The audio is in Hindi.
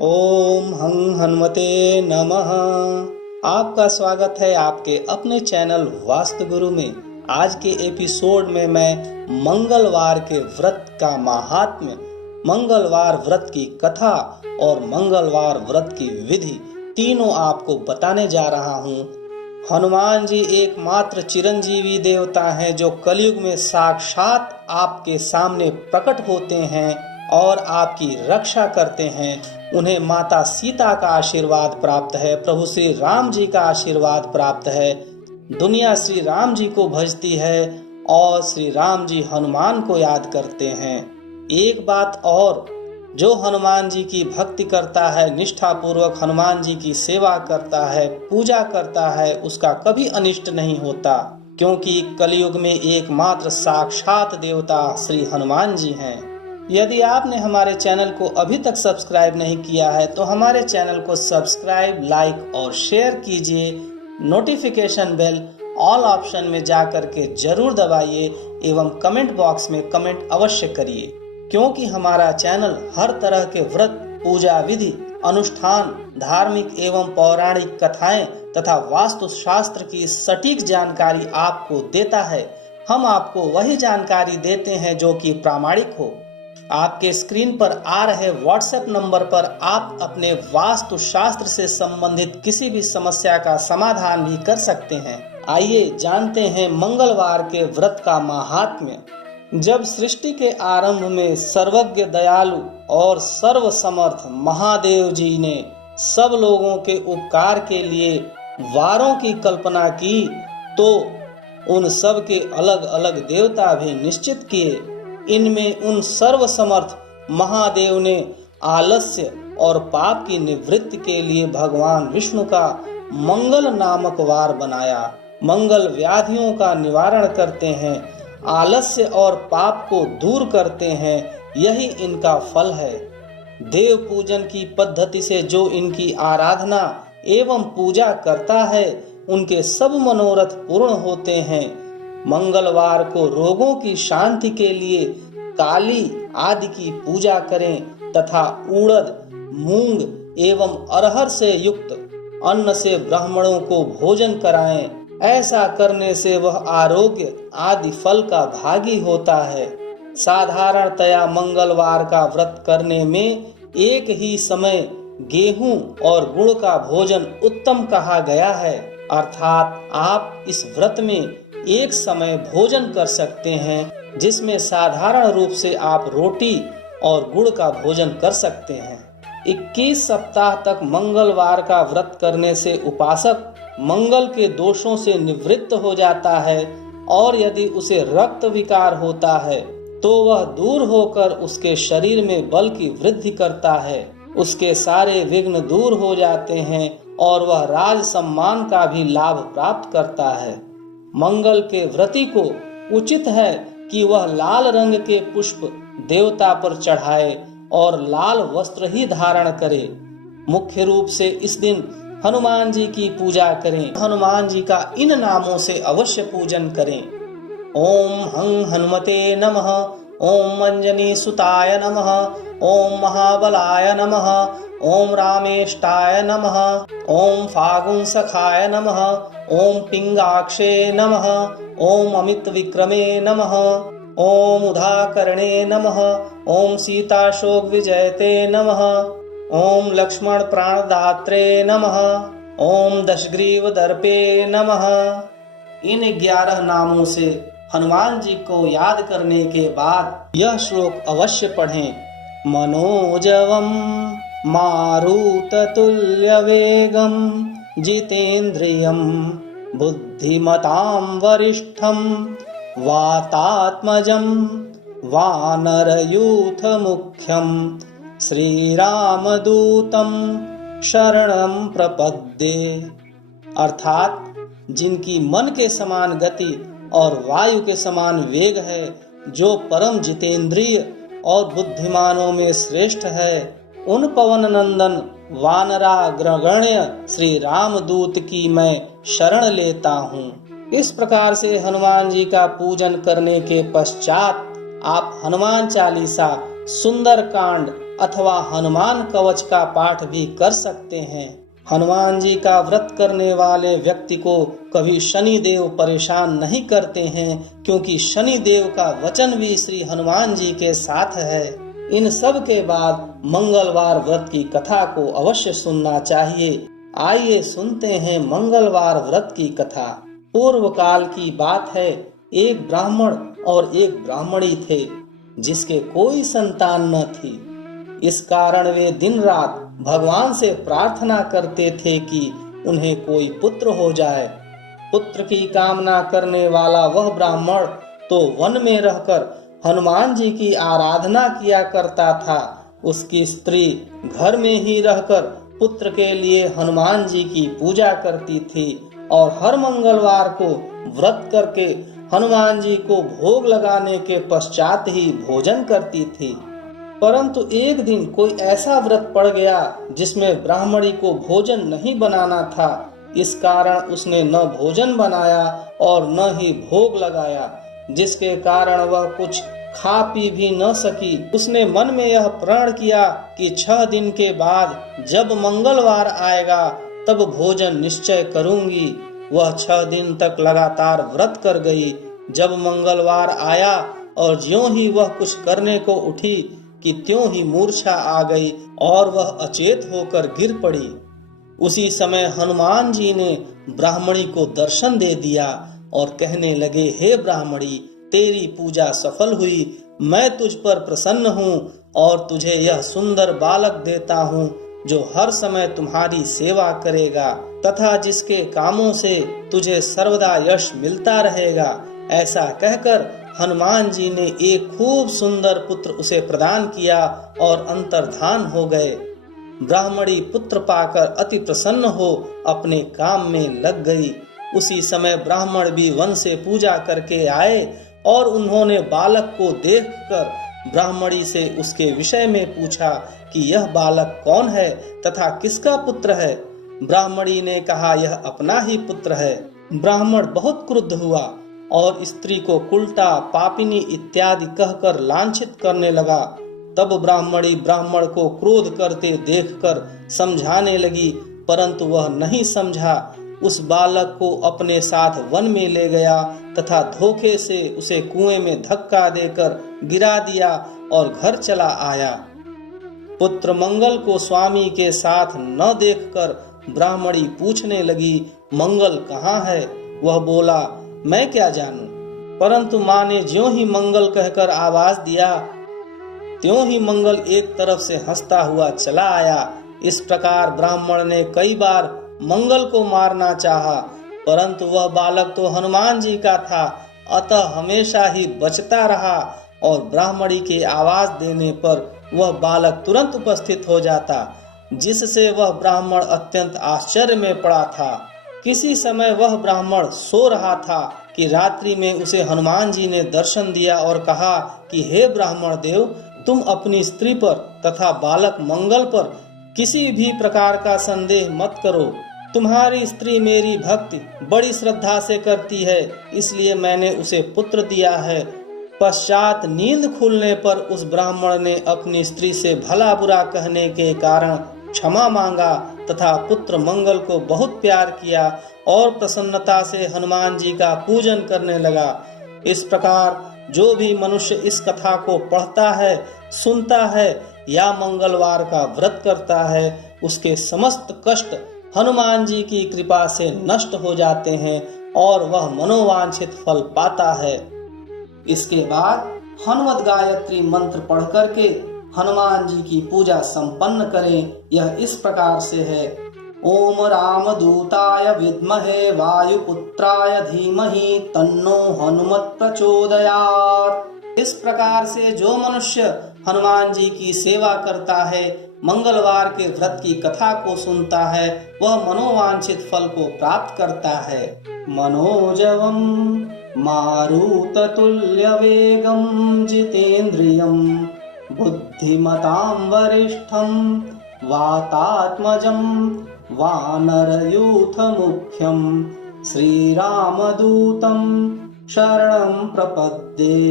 ओम हं हनुमते नमः। आपका स्वागत है आपके अपने चैनल वास्तु गुरु में। आज के एपिसोड में मैं मंगलवार के व्रत का महात्म्य, मंगलवार व्रत की कथा और मंगलवार व्रत की विधि तीनों आपको बताने जा रहा हूँ। हनुमान जी एकमात्र चिरंजीवी देवता हैं जो कलयुग में साक्षात आपके सामने प्रकट होते हैं और आपकी रक्षा करते हैं। उन्हें माता सीता का आशीर्वाद प्राप्त है, प्रभु श्री राम जी का आशीर्वाद प्राप्त है। दुनिया श्री राम जी को भजती है और श्री राम जी हनुमान को याद करते हैं। एक बात और, जो हनुमान जी की भक्ति करता है, निष्ठा पूर्वक हनुमान जी की सेवा करता है, पूजा करता है, उसका कभी अनिष्ट नहीं होता, क्योंकि कलयुग में एकमात्र साक्षात देवता श्री हनुमान जी हैं। यदि आपने हमारे चैनल को अभी तक सब्सक्राइब नहीं किया है तो हमारे चैनल को सब्सक्राइब, लाइक और शेयर कीजिए। नोटिफिकेशन बेल ऑल ऑप्शन में जाकर के जरूर दबाइए एवं कमेंट बॉक्स में कमेंट अवश्य करिए, क्योंकि हमारा चैनल हर तरह के व्रत, पूजा विधि, अनुष्ठान, धार्मिक एवं पौराणिक कथाएं तथा वास्तु शास्त्र की सटीक जानकारी आपको देता है। हम आपको वही जानकारी देते हैं जो कि प्रामाणिक हो। आपके स्क्रीन पर आ रहे व्हाट्सएप नंबर पर आप अपने वास्तु शास्त्र से संबंधित किसी भी समस्या का समाधान भी कर सकते हैं। आइए जानते हैं मंगलवार के व्रत का महात्म्य। जब सृष्टि के आरंभ में सर्वज्ञ, दयालु और सर्वसमर्थ महादेव जी ने सब लोगों के उपकार के लिए वारों की कल्पना की, तो उन सब के अलग अलग देवता भी निश्चित किए। इनमें उन सर्वसमर्थ महादेव ने आलस्य और पाप की निवृत्ति के लिए भगवान विष्णु का मंगल नामक वार बनाया। मंगल व्याधियों का निवारण करते हैं, आलस्य और पाप को दूर करते हैं, यही इनका फल है। देव पूजन की पद्धति से जो इनकी आराधना एवं पूजा करता है, उनके सब मनोरथ पूर्ण होते हैं। मंगलवार को रोगों की शांति के लिए काली आदि की पूजा करें तथा उड़द, मूंग एवं अरहर से युक्त अन्न से ब्राह्मणों को भोजन कराएं। ऐसा करने से वह आरोग्य आदि फल का भागी होता है। साधारणतया मंगलवार का व्रत करने में एक ही समय गेहूं और गुड़ का भोजन उत्तम कहा गया है, अर्थात आप इस व्रत में एक समय भोजन कर सकते हैं, जिसमें साधारण रूप से आप रोटी और गुड़ का भोजन कर सकते हैं। 21 सप्ताह तक मंगलवार का व्रत करने से उपासक मंगल के दोषों से निवृत्त हो जाता है, और यदि उसे रक्त विकार होता है तो वह दूर होकर उसके शरीर में बल की वृद्धि करता है। उसके सारे विघ्न दूर हो जाते हैं और वह राज सम्मान का भी लाभ प्राप्त करता है। मंगल के व्रती को उचित है कि वह लाल रंग के पुष्प देवता पर चढ़ाए और लाल वस्त्र ही धारण करे। मुख्य रूप से इस दिन हनुमान जी की पूजा करें। हनुमान जी का इन नामों से अवश्य पूजन करें। ओम हं हनुमते नमः, ओम अंजनी सुताय नमः, ओम महाबलाय नमः, ओम रामेष्टाय नमः, ओम फागुन सखाय नमः, ओम पिंगाक्षे नमः, ओम अमित विक्रमे नमः, ओम उदाकरणे नमः, ओम सीताशोक विजयते नमः, ओम लक्ष्मण प्राणदात्रे नमः, ओम दशग्रीव दर्पे नमः। इन 11 नामों से हनुमान जी को याद करने के बाद यह श्लोक अवश्य पढ़ें। मनोजवम मारुततुल्यवेगं जितेन्द्रियं बुद्धिमतां वरिष्ठं वातात्मजं वानरयूथमुख्यं श्रीरामदूतं शरणं प्रपद्ये। अर्थात जिनकी मन के समान गति और वायु के समान वेग है, जो परम जितेंद्रिय और बुद्धिमानों में श्रेष्ठ है, उन पवन नंदन वानराग्रगण्य श्री रामदूत की मैं शरण लेता हूँ। इस प्रकार से हनुमान जी का पूजन करने के पश्चात आप हनुमान चालीसा, सुंदर कांड अथवा हनुमान कवच का पाठ भी कर सकते हैं। हनुमान जी का व्रत करने वाले व्यक्ति को कभी शनि देव परेशान नहीं करते हैं, क्योंकि शनि देव का वचन भी श्री हनुमान जी के साथ है। इन सब के बाद मंगलवार व्रत की कथा को अवश्य सुनना चाहिए। आइए सुनते हैं मंगलवार व्रत की कथा। पूर्व काल की बात है, एक ब्राह्मण और एक ब्राह्मणी थे, जिसके कोई संतान न थी। इस कारण वे दिन रात भगवान से प्रार्थना करते थे कि उन्हें कोई पुत्र हो जाए। पुत्र की कामना करने वाला वह ब्राह्मण तो वन में रहकर हनुमान जी की आराधना किया करता था। उसकी स्त्री घर में ही रहकर पुत्र के लिए हनुमान जी की पूजा करती थी और हर मंगलवार को व्रत करके हनुमान जी को भोग लगाने के पश्चात ही भोजन करती थी। परंतु एक दिन कोई ऐसा व्रत पड़ गया जिसमें ब्राह्मणी को भोजन नहीं बनाना था। इस कारण उसने न भोजन बनाया और न ही भोग लगाया, जिसके कारण वह कुछ खा पी भी न सकी। उसने मन में यह प्रण किया कि 6 दिन के बाद जब मंगलवार आएगा तब भोजन निश्चय करूंगी। वह 6 दिन तक लगातार व्रत कर गई। जब मंगलवार आया और ज्यों ही वह कुछ करने को उठी कि त्यों ही मूर्छा आ गई और वह अचेत होकर गिर पड़ी। उसी समय हनुमान जी ने ब्राह्मणी को दर्शन दे दिया और कहने लगे, हे ब्राह्मणी, तेरी पूजा सफल हुई। मैं तुझ पर प्रसन्न हूँ और तुझे यह सुंदर बालक देता हूँ जो हर समय तुम्हारी सेवा करेगा तथा जिसके कामों से तुझे सर्वदा यश मिलता रहेगा। ऐसा कहकर हनुमान जी ने एक खूब सुंदर पुत्र उसे प्रदान किया और अंतर्धान हो गए। ब्राह्मणी पुत्र पाकर अति प्रसन्न हो अपने काम में लग गई। उसी समय ब्राह्मण भी वन से पूजा करके आए और उन्होंने बालक को देखकर ब्राह्मणी से उसके विषय में पूछा कि यह बालक कौन है तथा किसका पुत्र है। ब्राह्मणी ने कहा, यह अपना ही पुत्र है। ब्राह्मण बहुत क्रुद्ध हुआ और स्त्री को उल्टा, पापिनी इत्यादि कहकर लांछित करने लगा। तब ब्राह्मणी ब्राह्मण को क्रोध करते देखकर समझाने लगी, परंतु वह नहीं समझा। उस बालक को अपने साथ वन में ले गया तथा धोखे से उसे कुएं में धक्का देकर गिरा दिया और घर चला आया। पुत्र मंगल को स्वामी के साथ न देखकर ब्राह्मणी पूछने लगी, मंगल कहाँ है? वह बोला, मैं क्या जानूं। परंतु माँ ने ज्यों ही मंगल कहकर आवाज दिया, त्यों ही मंगल एक तरफ से हंसता हुआ चला आया। इस प्रकार ब्राह्मण ने कई बार मंगल को मारना चाहा, परंतु वह बालक तो हनुमान जी का था, अतः हमेशा ही बचता रहा और ब्राह्मणी के आवाज देने पर वह बालक तुरंत उपस्थित हो जाता, जिससे वह ब्राह्मण अत्यंत आश्चर्य में पड़ा था। किसी समय वह ब्राह्मण सो रहा था कि रात्रि में उसे हनुमान जी ने दर्शन दिया और कहा कि हे ब्राह्मण देव, तुम अपनी स्त्री पर तथा बालक मंगल पर किसी भी प्रकार का संदेह मत करो। तुम्हारी स्त्री मेरी भक्ति बड़ी श्रद्धा से करती है, इसलिए मैंने उसे पुत्र दिया है। पश्चात नींद खुलने पर उस ब्राह्मण ने अपनी स्त्री से भला बुरा कहने के कारण क्षमा मांगा तथा पुत्र मंगल को बहुत प्यार किया और प्रसन्नता से हनुमान जी का पूजन करने लगा। इस प्रकार जो भी मनुष्य इस कथा को पढ़ता है, सुनता है या मंगलवार का व्रत करता है, उसके समस्त कष्ट हनुमान जी की कृपा से नष्ट हो जाते हैं और वह मनोवांछित फल पाता है। इसके बाद हनुमत गायत्री मंत्र पढ़ करके हनुमान जी की पूजा संपन्न करें। यह इस प्रकार से है, ओम रामदूताय विद्महे वायुपुत्राय धीमहि तन्नो हनुमत प्रचोदयात्। इस प्रकार से जो मनुष्य हनुमान जी की सेवा करता है, मंगलवार के व्रत की कथा को सुनता है, वह मनोवांछित फल को प्राप्त करता है। मनोजवम मारुततुल्यवेगं जितेन्द्रियं बुद्धिमतां वरिष्ठं वातात्मजं वानरयूथमुख्यं श्रीरामदूतं शरणं प्रपद्ये।